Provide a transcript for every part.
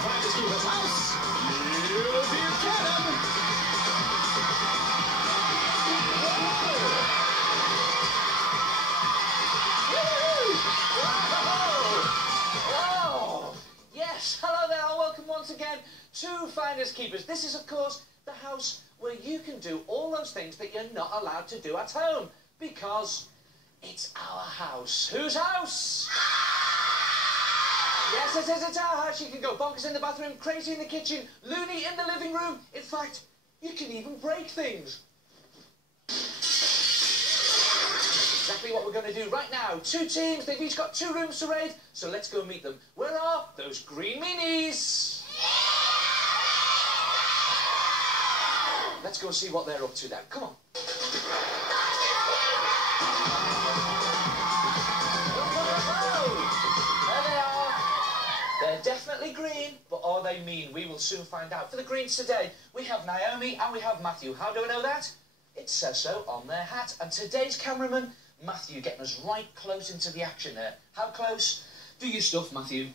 Finders Keepers house, Neil Buchanan. Oh, yes, hello there, and welcome once again to Finders Keepers. This is, of course, the house where you can do all those things that you're not allowed to do at home, because it's our house. Whose house? Yes, it is, it's our house. You can go bonkers in the bathroom, crazy in the kitchen, loony in the living room. In fact, you can even break things. Exactly what we're going to do right now. Two teams, they've each got 2 rooms to raid, so let's go meet them. Where are those green meanies? Let's go see what they're up to now. Come on. There they are. They're definitely green, but are they mean? We will soon find out. For the greens today, we have Naomi and we have Matthew. How do I know that? It says so on their hat. And today's cameraman, Matthew, getting us right close into the action there. How close? Do your stuff, Matthew.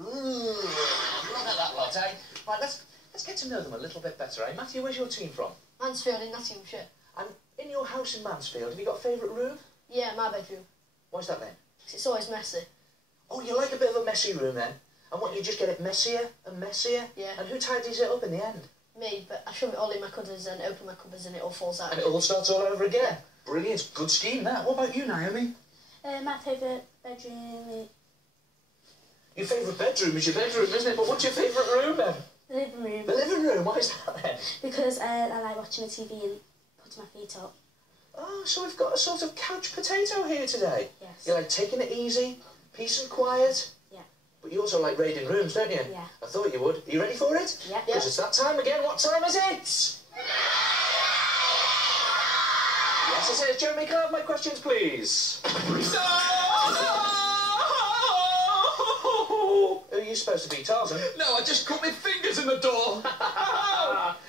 Ooh, look at that lot, eh? Right, let's get to know them a little bit better, eh? Matthew, where's your team from? Mansfield in Nottinghamshire. And in your house in Mansfield, have you got a favourite room? Yeah, my bedroom. Why's that then? 'Cause it's always messy. Oh, you like a bit of a messy room then? And what, you just get it messier and messier? Yeah. And who tidies it up in the end? Me, but I shove it all in my cupboards and open my cupboards and it all falls out. And it all starts all over again? Brilliant, good scheme that. What about you, Naomi? My favourite bedroom is Your favourite bedroom is your bedroom, isn't it? But what's your favourite room then? the living room. The living room, why is that then? Because I like watching the TV and putting my feet up. Oh, so we've got a sort of couch potato here today. Yes. You like taking it easy, peace and quiet. Yeah. But you also like raiding rooms, don't you? Yeah. I thought you would. Are you ready for it? Yeah. Because it's that time again. What time is it? Yes, it is. Jeremy, can I have my questions, please? No! Who are you supposed to be, Tarzan? No, I just caught my fingers in the door.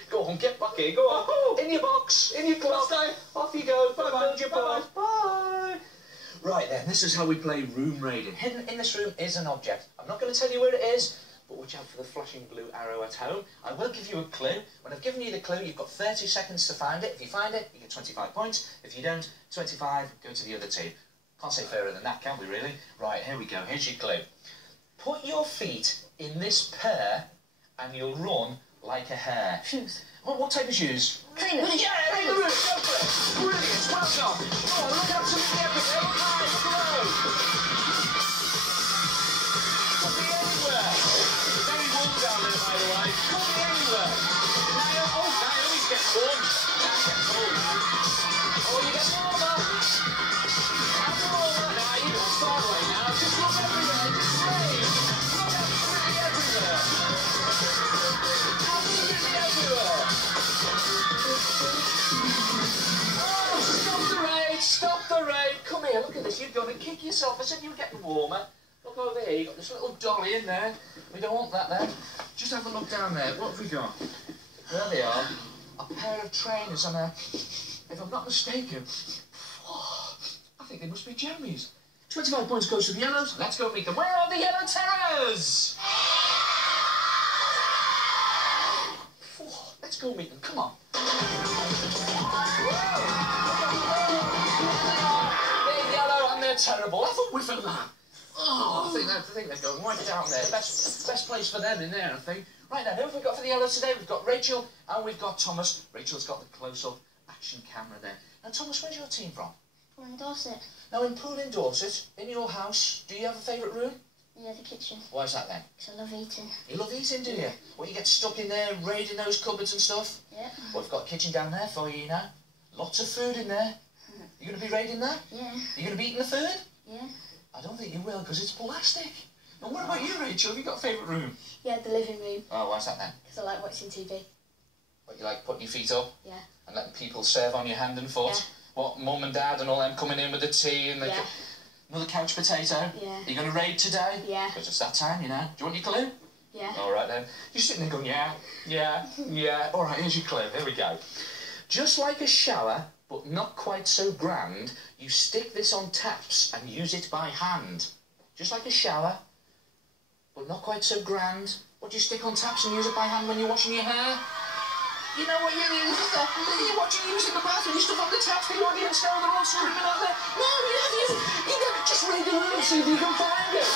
Go on, get back here. Go on. In your box, in your clock. Stay. Off you go. Bye-bye. Build your Bye-bye. path. Bye. Right then, this is how we play room raiding. Hidden in this room is an object. I'm not going to tell you where it is, but watch out for the flashing blue arrow at home. I will give you a clue. When I've given you the clue, you've got 30 seconds to find it. If you find it, you get 25 points. If you don't, 25, go to the other team. Can't say fairer than that, can we, really? Right, here we go. Here's your clue. Put your feet in this pair, and you'll run like a hare. Shoes. Well, what type of shoes? Trainers. Yeah, in the room, go for it. Brilliant, well done. Go on, look absolutely everything. Look high, look low. Could be anywhere. Very warm down there, by the way. Could be anywhere. Naomi's getting warm. Now you get cold. Oh, you get warmer. And warmer. Now you don't start right now. Just look everywhere. Just rain. Look absolutely everywhere. Absolutely everywhere. Oh, stop the raid! Stop the raid! Come here, look at this. You're going to kick yourself. I said you were getting warmer. Look over here. You've got this little dolly in there. We don't want that there. Just have a look down there. What have we got? There they are. A pair of trainers and a... If I'm not mistaken... I think they must be jammies. 25 points goes to the yellows. Let's go meet them. Where are the yellow terrors? Let's go meet them. Come on. They're yellow and they're terrible. I thought we found that. Oh, I think they're going right down there. Best place for them in there, I think. Right now, who have we got for the yellows today? We've got Rachel and we've got Thomas. Rachel's got the close-up action camera there. Now, Thomas, where's your team from? Pool in Dorset. Now, in Pool in Dorset, in your house, do you have a favourite room? Yeah, the kitchen. Why is that then? 'Cause I love eating. You love eating, do you? Well, you get stuck in there raiding those cupboards and stuff? Yeah. Well, we've got a kitchen down there for you now. Lots of food in there. You going to be raiding that? Yeah. You going to be eating the food? Yeah. I don't think you will, because it's plastic. And what about you, Rachel? Have you got a favourite room? Yeah, the living room. Oh, why's that then? 'Cause I like watching TV. What, you like putting your feet up? Yeah. And letting people serve on your hand and foot? Yeah. What, mum and dad and all them coming in with the tea and the... Yeah. Another couch potato? Yeah. Are you going to raid today? Yeah. Because it's that time, you know. Do you want your clue? Yeah. All right, then. You're sitting there going, yeah, yeah, yeah. All right, here's your clue. Here we go. Just like a shower, but not quite so grand, you stick this on taps and use it by hand. Just like a shower, but not quite so grand. Or do you stick on taps and use it by hand when you're washing your hair? You know what you use? You're watching you in the bathroom, you stuff on the taps for the audience now, they're all screaming out there. No, you never just read the room, see if you can find it.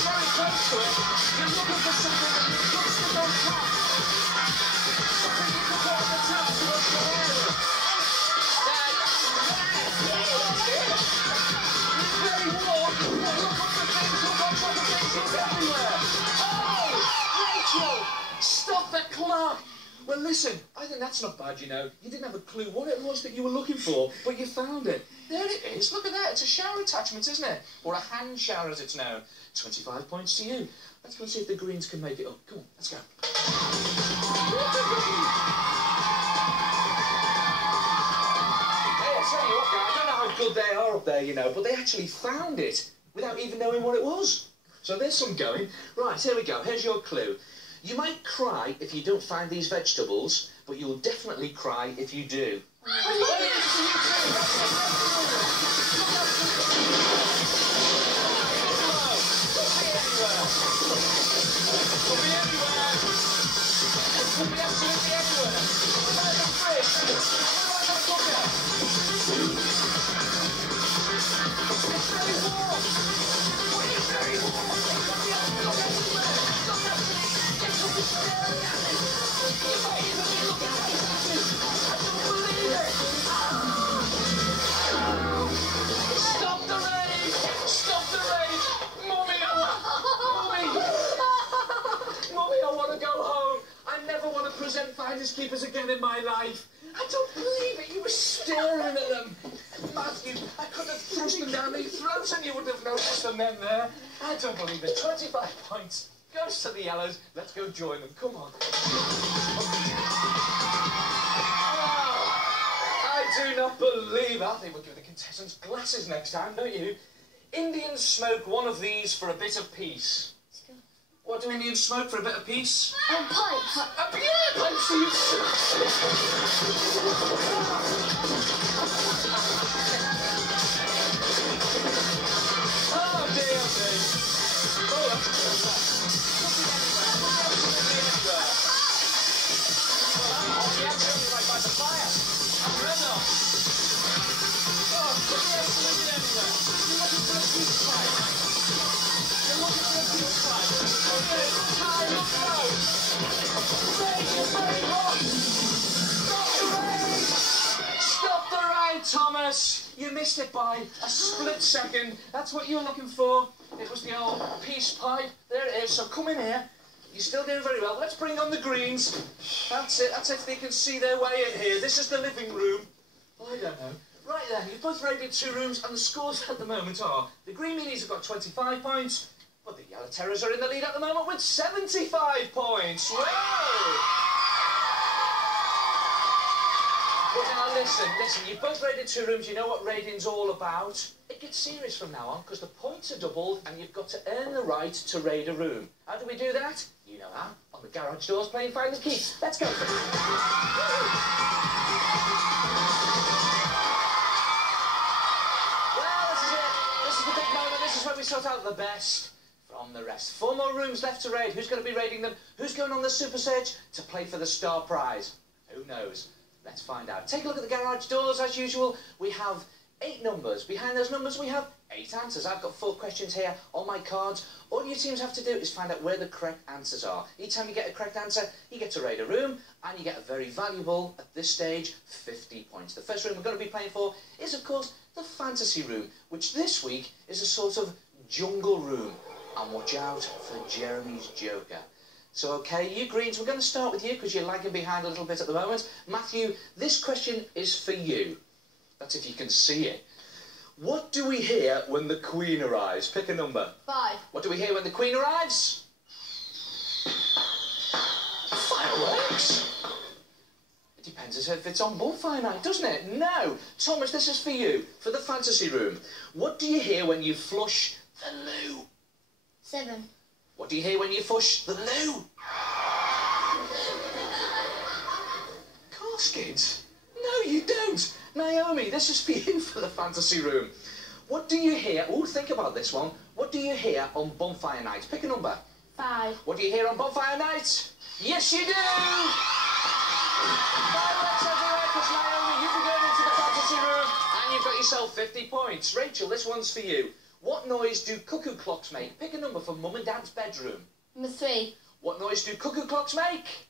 Very close to it. You're looking for something that you just stick on top. Something you can put on the taps to wash your hair with. It's very warm. Look on the things, look on top of things, look everywhere. Rachel, stop the clock. Well, listen, I think that's not bad, you know. You didn't have a clue what it was that you were looking for, but you found it. There it is. Look at that. It's a shower attachment, isn't it? Or a hand shower, as it's known. 25 points to you. Let's go and see if the greens can make it up. Come on, let's go. Hey, I tell you what, guys, I don't know how good they are up there, you know, but they actually found it without even knowing what it was. So there's some going. Right, here we go. Here's your clue. You might cry if you don't find these vegetables, but you'll definitely cry if you do. Stop the rain! Stop the rain! Mummy, I want to go home. I never want to present Finders Keepers again in my life. I don't believe it. You were staring at them. Matthew, I could have thrust them down their throats and you wouldn't have noticed them then there. I don't believe it. 25 points. Goes to the yellows. Let's go join them. Come on. I do not believe that. They will give the contestants glasses next time, don't you? Indians smoke one of these for a bit of peace. What do Indians smoke for a bit of peace? Pipes. Yeah, pipes to you. Oh, dear me. Oh, that's right by the fire. I'm red off. Oh, could be absolutely anywhere. You're looking for a peace pipe. You're looking for a peace pipe. Okay, time up now. Rain is very hot. Stop the rain. Stop the rain, Thomas. You missed it by a split second. That's what you were looking for. It was the old peace pipe. There it is. So come in here. You're still doing very well. Let's bring on the greens. That's it. That's if they can see their way in here. This is the living room. I don't know. Right then, you've both rated 2 rooms, and the scores at the moment are the Green Meanies have got 25 points, but the Yellow Terrors are in the lead at the moment with 75 points. Whoa! But now listen, you've both rated 2 rooms, you know what rating's all about. It gets serious from now on, because the points are doubled, and you've got to earn the right to raid a room. How do we do that? You know how. On the garage doors playing Find the Key. Let's go. This is where we sort out the best from the rest. 4 more rooms left to raid. Who's going to be raiding them? Who's going on the Super Search to play for the star prize? Who knows? Let's find out. Take a look at the garage doors as usual. We have 8 numbers. Behind those numbers we have 8 answers. I've got 4 questions here on my cards. All your teams have to do is find out where the correct answers are. Each time you get a correct answer, you get to raid a room, and you get a very valuable, at this stage, 50 points. The first room we're going to be playing for is, of course, the fantasy room, which this week is a sort of jungle room. And watch out for Jeremy's Joker. So, okay, you Greens, we're going to start with you because you're lagging behind a little bit at the moment. Matthew, this question is for you. That's if you can see it. What do we hear when the Queen arrives? Pick a number. 5. What do we hear when the Queen arrives? Fireworks? It depends if it's on Bullfire Night, doesn't it? No. Thomas, this is for you, for the fantasy room. What do you hear when you flush the loo? 7. What do you hear when you flush the loo? Caskets? No, you don't. Naomi, this is for you for the fantasy room. What do you hear? Oh, think about this one. What do you hear on bonfire night? Pick a number. 5. What do you hear on bonfire night? Yes, you do! Fireworks everywhere, because Naomi, you'll be going into the fantasy room, and you've got yourself 50 points. Rachel, this one's for you. What noise do cuckoo clocks make? Pick a number for Mum and Dad's bedroom. Number 3. What noise do cuckoo clocks make?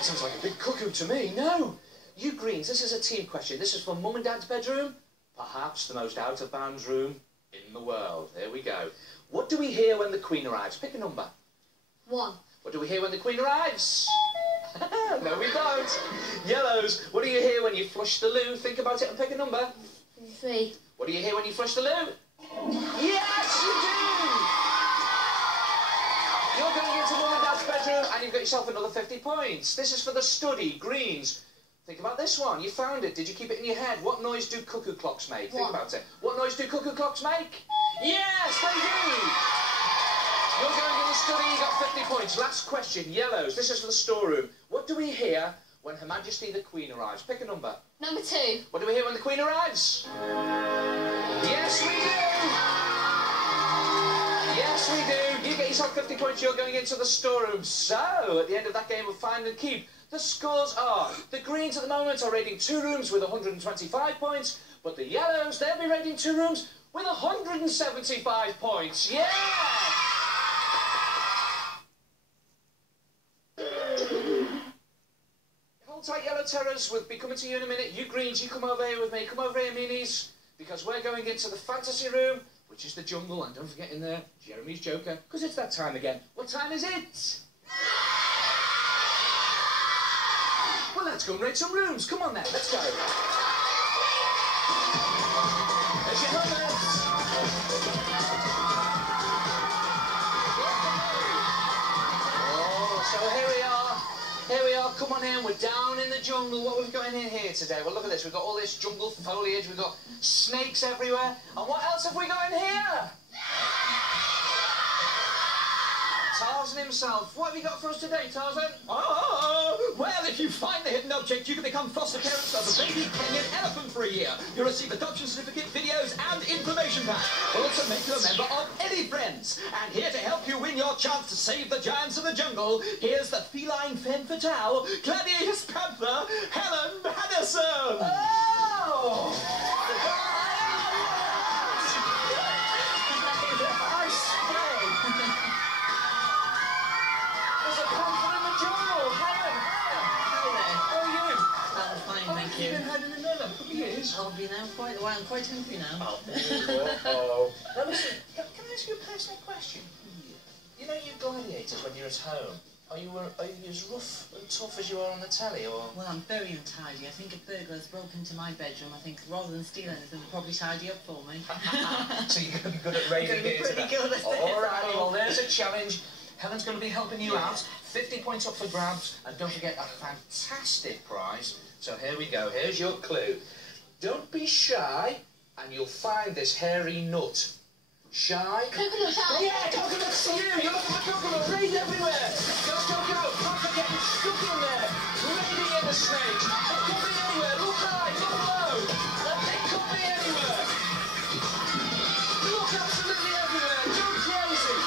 Sounds like a big cuckoo to me. No. You Greens, this is a team question. This is for Mum and Dad's bedroom. Perhaps the most out-of-bounds room in the world. There we go. What do we hear when the Queen arrives? Pick a number. 1. What do we hear when the Queen arrives? No, we don't. Yellows, what do you hear when you flush the loo? Think about it and pick a number. 3. What do you hear when you flush the loo? Yes, you do! You're going into Mum and Dad's bedroom and you've got yourself another 50 points. This is for the study. Greens, think about this one. You found it. Did you keep it in your head? What noise do cuckoo clocks make? Think about it. What noise do cuckoo clocks make? Yes, they do! You're going in the study, you got 50 points. Last question, yellows. This is for the storeroom. What do we hear when Her Majesty the Queen arrives? Pick a number. Number 2. What do we hear when the Queen arrives? Yes, we do! Yes, we do. You get yourself 50 points, you're going into the storeroom. So, at the end of that game of Find and Keep, the scores are, the Greens at the moment are raiding 2 rooms with 125 points, but the Yellows, they'll be raiding 2 rooms with 175 points. Yeah! Hold tight, Yellow Terrors. We'll be coming to you in a minute. You Greens, you come over here with me. Come over here, Meanies, because we're going into the fantasy room, which is the jungle, and don't forget in there, Jeremy's Joker, because it's that time again. What time is it? Well, let's go and raid some rooms. Come on then, let's go. There's your helmets. Oh, so here we are. Here we are, come on in, we're down in the jungle. What have we got in here today? Well, look at this, we've got all this jungle foliage, we've got snakes everywhere. And what else have we got in here? Tarzan himself. What have you got for us today, Tarzan? Oh, well, if you find the hidden object, you can become foster parents of a baby Kenyan elephant for a year. You'll receive adoption certificate, videos, and information pack. We'll also make you a member of Any Friends. And here to help you win your chance to save the giants of the jungle, here's the feline femme fatale, gladiator panther, Helen Henderson. Oh! I'll be now quite a while. I'm quite hungry now. Oh. Now listen, can I ask you a personal question? You know you gladiators when you're at home, are you as rough and tough as you are on the telly, or...? Well, I'm very untidy. I think a burglar's broke into my bedroom. I think rather than steal anything, they'll probably tidy up for me. So you're going to be good at raiding here today? All right, well, there's a challenge. Helen's going to be helping you out. 50 points up for grabs, and don't forget that fantastic prize. So here we go. Here's your clue. Don't be shy, and you'll find this hairy nut. Shy? Coconut shell. Yeah, coconuts to you! You're looking for coconut. Raid everywhere! Go, go, go! Not for getting stuck in there! Raiding in the snake! They could be anywhere! Look high, look low! They could be anywhere! Look absolutely everywhere! Go crazy!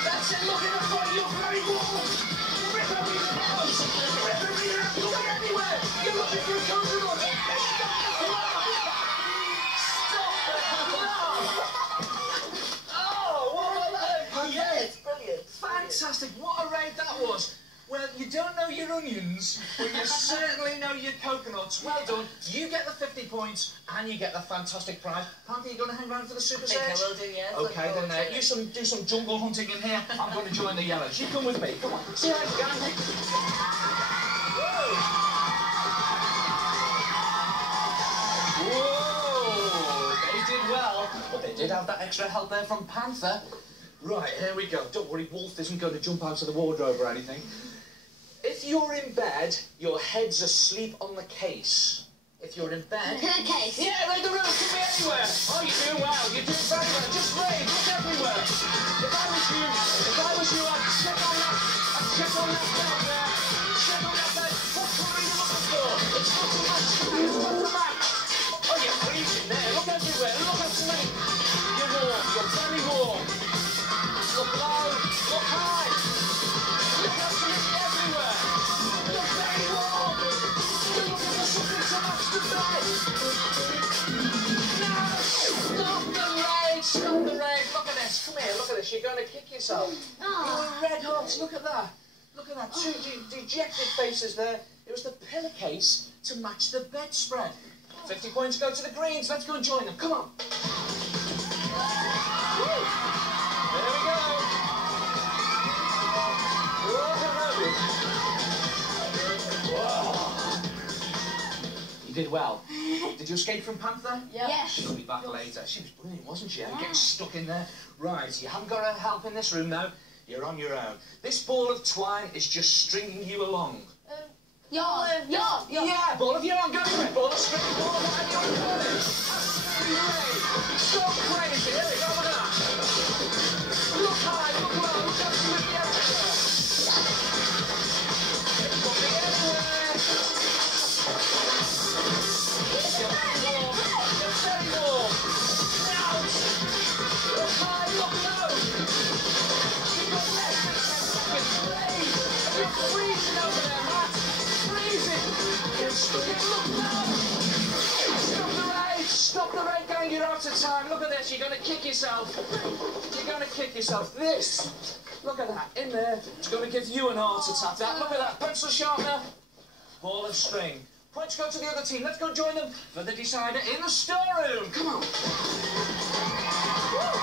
That's it, look in the front, you're very warm! Rip every house! Rip every house! Look everywhere! You're looking for a coconut! Fantastic, what a raid that was. Well, you don't know your onions, but you certainly know your coconuts. Well done. You get the 50 points, and you get the fantastic prize. Panther, you going to hang around for the super set? I think I will do, yes. Okay, then you do some jungle hunting in here. I'm going to join the yellows. You come with me. Come on. See how you gang. Whoa, they did well, but they did have that extra help there from Panther. Right, here we go. Don't worry, Wolf isn't going to jump out of the wardrobe or anything. If you're in bed, your head's asleep on the case. If you're in bed... Case. Yeah, raid the room, could be anywhere. Oh, you're doing well, you're doing very well. Just raid, look everywhere. If I was you, I'd check on that bed there. Check on that bed. What's going on? everywhere. Look up to me. You're warm. You're very warm. Look low. Look high. Look absolutely everywhere. Look very warm. You're looking for something to match the bed. No! Stop the rage. Stop the rage. Look at this. Come here. Look at this. You're going to kick yourself. You were red hot. Look at that. Look at that. Two dejected faces there. It was the pillowcase to match the bedspread. 50 points go to the Greens. Let's go and join them. Come on. Woo. There we go. Whoa. You did well. Did you escape from Panther? Yeah. She'll be back later. She was brilliant, wasn't she? Getting stuck in there. Right, you haven't got her help in this room now. You're on your own. This ball of twine is just stringing you along. Yeah, ball of yarn, go for it. Ball of string, ball of wire, you're recording. Absolutely great. So crazy. Here we go, look at that. Look high, look low, look absolutely everywhere. It's going everywhere. You're very warm. You're very warm. Out. Look high, look low. You've got less than 10 seconds. Please. You're freezing over there, Matt. Look now! Stop the rage! Stop the rage, gang! You're out of time. Look at this. You're going to kick yourself. You're going to kick yourself. This. Look at that. In there. It's going to give you an heart attack. That. Look at that. Pencil sharpener. Ball of string. Points go to the other team. Let's go join them for the decider in the storeroom. Come on. Whoa.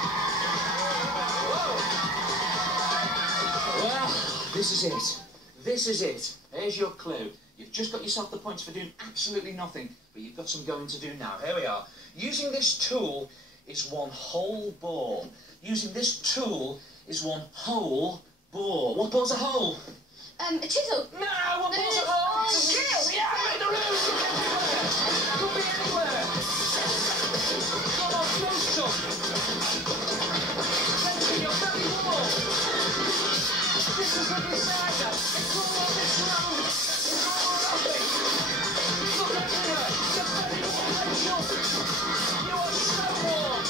Well, this is it. This is it. Here's your clue. You've just got yourself the points for doing absolutely nothing, but you've got some going to do now. Here we are. Using this tool is one whole ball. Using this tool is one whole ball. What ball's a hole? A chisel. No, what ball's a hole? Skill! Yeah, in the room! Could be anywhere. Come on, do some. Benji, you're very warm. This is the decider. It's all on this round. It's all or nothing. Look everywhere. You're very warm, Rachel. You are so warm.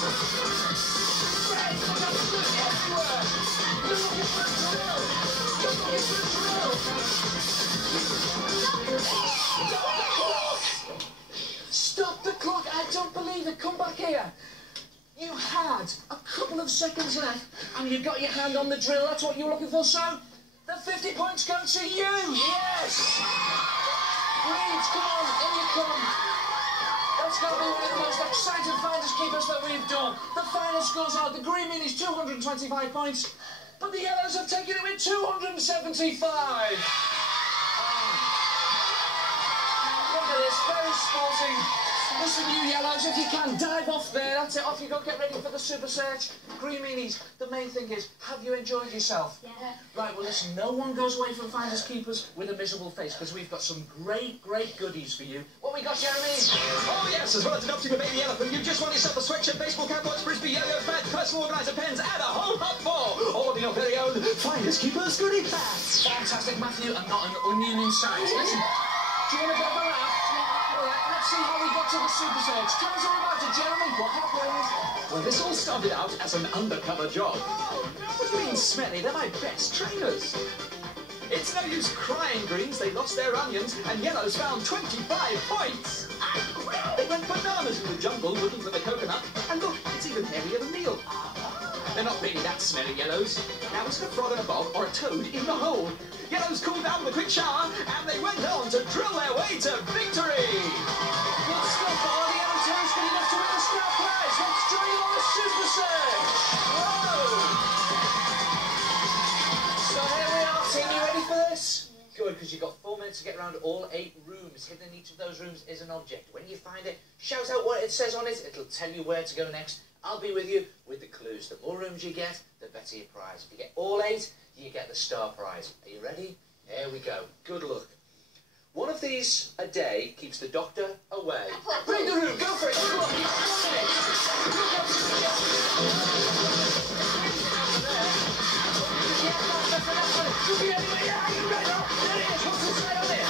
Great, look absolutely everywhere. You're looking for a drill. You're looking for a drill. Stop the clock. I don't believe it. Come back here. You had a couple of seconds left and you got your hand on the drill. That's what you were looking for, so the 50 points go to you. Yes! Greens, come on, in you come. That's going to be one of the most exciting finders keepers that we've done. The final scores are the green minis 225 points, but the yellows have taken it with 275. Look at this, very sporting. Listen, you yellows, if you can, dive off there. That's it, off you go, get ready for the super search. Green meanies, the main thing is, have you enjoyed yourself? Yeah. Right, well listen, no one goes away from Finders Keepers with a miserable face, because we've got some great goodies for you. What we got, Jeremy? Oh yes, as well as adopting a baby elephant, you've just won yourself a sweatshirt, baseball cap, watch, frisbee, yo-yo, badge, personal organizer pens, and a whole hot ball. All in your very own Finders Keepers goodie bags. Fantastic, Matthew, and not an onion in sight. Listen, do you want to go around? All right, let's see how we got to the super search. Tell us all about it, Jeremy. What happened? Well, this all started out as an undercover job. What do you mean smelly? They're my best trainers. It's no use crying, Greens. They lost their onions, and Yellows found 25 points. They went bananas in the jungle looking for the coconut, and look, it's even hairier than Neil. They're not really that smelly, Yellows. Now is it a frog and a bob or a toad in the hole? Yellows cooled down with a quick shower, and they went on to drill their way to victory. Good stuff, all the yellow teams good enough to win the star prize. Let's join you on the super search. Whoa! So here we are, team. You ready for this? Good, because you've got 4 minutes to get around all 8 rooms. Hidden in each of those rooms is an object. When you find it, shout out what it says on it. It'll tell you where to go next. I'll be with you with the clues. The more rooms you get, the better your prize. If you get all 8, you get the star prize. Are you ready? Here we go. Good luck. One of these a day keeps the doctor away. Read the room. Go for it. Good luck. You've got 1 minute. Look up to the left. Could be anywhere. Yeah, you ready? There it is. What's it say on it?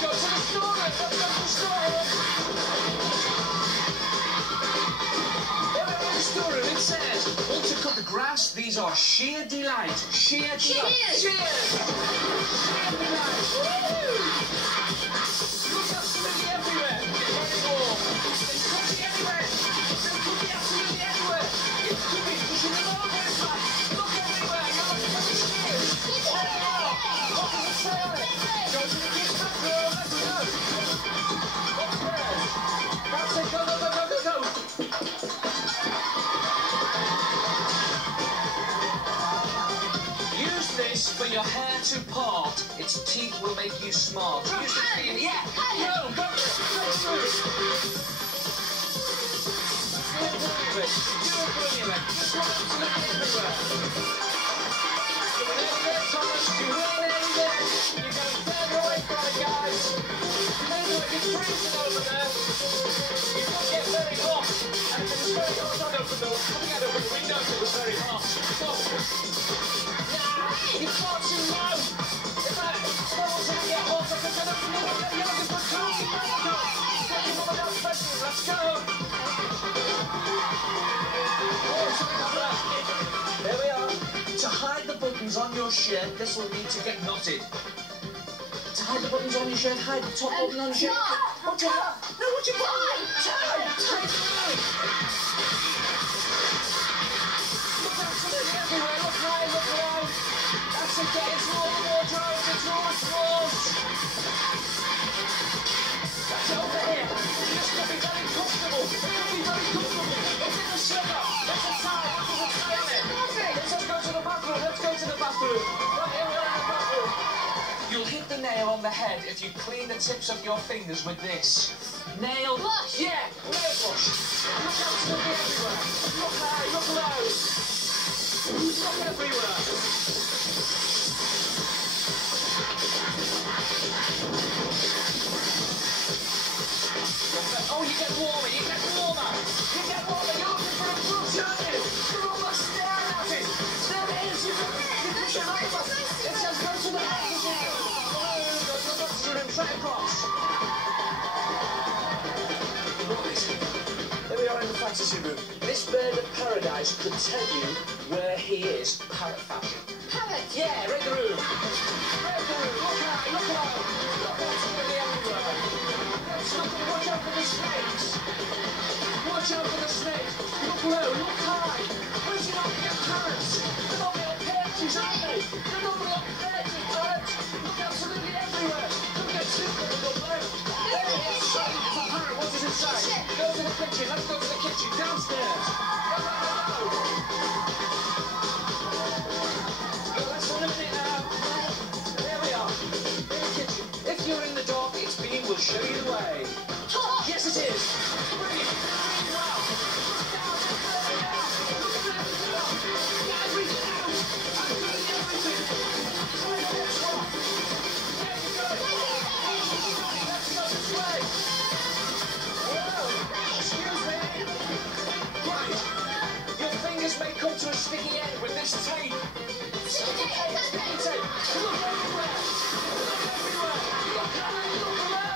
Go to the storeroom. Let's go to the storeroom. grass. These are sheer delight. Sheer delight. Cheers! Cheers! Sheer delight. Woo! Look absolutely everywhere. It's very warm. It could be anywhere. It could be absolutely anywhere. It could be pushing them over in fact. Look everywhere. You're looking for the shears. Oh, wow. What does it say on it? Go to the kids' bathroom. Let's go. Upstairs. That's it. Go, go, go, go, go, go. Use this for your hair to part. Its teeth will make you smart. Use it for your... Yeah! Go! Go for it! Go through it! You're brilliant. You're brilliant. Just go absolutely everywhere. You're nearly there, Thomas. You're nearly there. You're going further away from it, guys. You may do it. It's freezing over there. You don't get very hot. And if it's very hot, don't open the door. Coming out of the windows, it was very hot. You can't see low! If that smells and get hot, I think I don't know what you're looking for a cozy medical! Get your mama downstairs, let's go! Oh, something like that. There we are. To hide the buttons on your shirt, this will need to get knotted. To hide the buttons on your shirt, hide the top button on your shirt. What's that? No, what's your button? Tie it around. Look absolutely everywhere, look high, look low. That's it, get into all the wardrobes, into all the drawers. That's it, over here. This could be very comfortable. It could be very comfortable. It's in the slipper. It's a tie. What does it say on it? Let's go to the bathroom. Let's go to the bathroom. Right here we are in the bathroom. You'll hit the nail on the head if you clean the tips of your fingers with this. Nail Brush. Yeah, nail brush. Look absolutely everywhere. Look high, look low. Look everywhere. Oh, you get warmer, you get warmer. You get warmer. You're looking for a brush, aren't you? You're almost staring at it. There it is. You push it over. It says go to the bathroom. Go to the bathroom. Straight across. Right. There we are in the fantasy room. This bird of paradise could tell you where he is. Parrot fashion. Parrot. Yeah, read the room. Read the room. Look high, look low. Look absolutely everywhere. Watch out for the snakes. Watch out for the snakes. Look low, look high. Where's your little parrots? They're not little perches, aren't they? They're not little perches, parrots. Look absolutely everywhere. Look at super little bird. There it is. It's a parrot. What does it say? Go to the kitchen. Let's go to the kitchen. Downstairs. Go, go, go, go. Let's eliminate now. There we are. In the kitchen. If you're in the dark, its beam will show you the way. Yes, it is. Brilliant. Really well. Look down. Look down. Look at everything. Get everything out. I'm doing everything. Try the next one. There you go. Let's go this way. Whoa. Excuse me. Right. Your fingers may come to a sticky end with this tape. Sticky tape. Look everywhere. Look everywhere. Look high. Look low.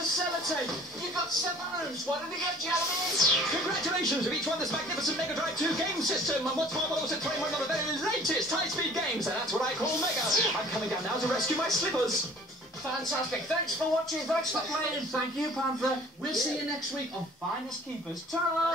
Sellotape. You've got 7 rooms. What did you get, Jeremy? Congratulations! We've each won this magnificent Mega Drive 2 game system, and what's more, we're also throwing one of the very latest high-speed games, and that's what I call Mega. I'm coming down now to rescue my slippers. Fantastic. Thanks for watching. Thanks for playing. Thank you, Panther. We'll see you next week on Finest Keepers. Ta-ra!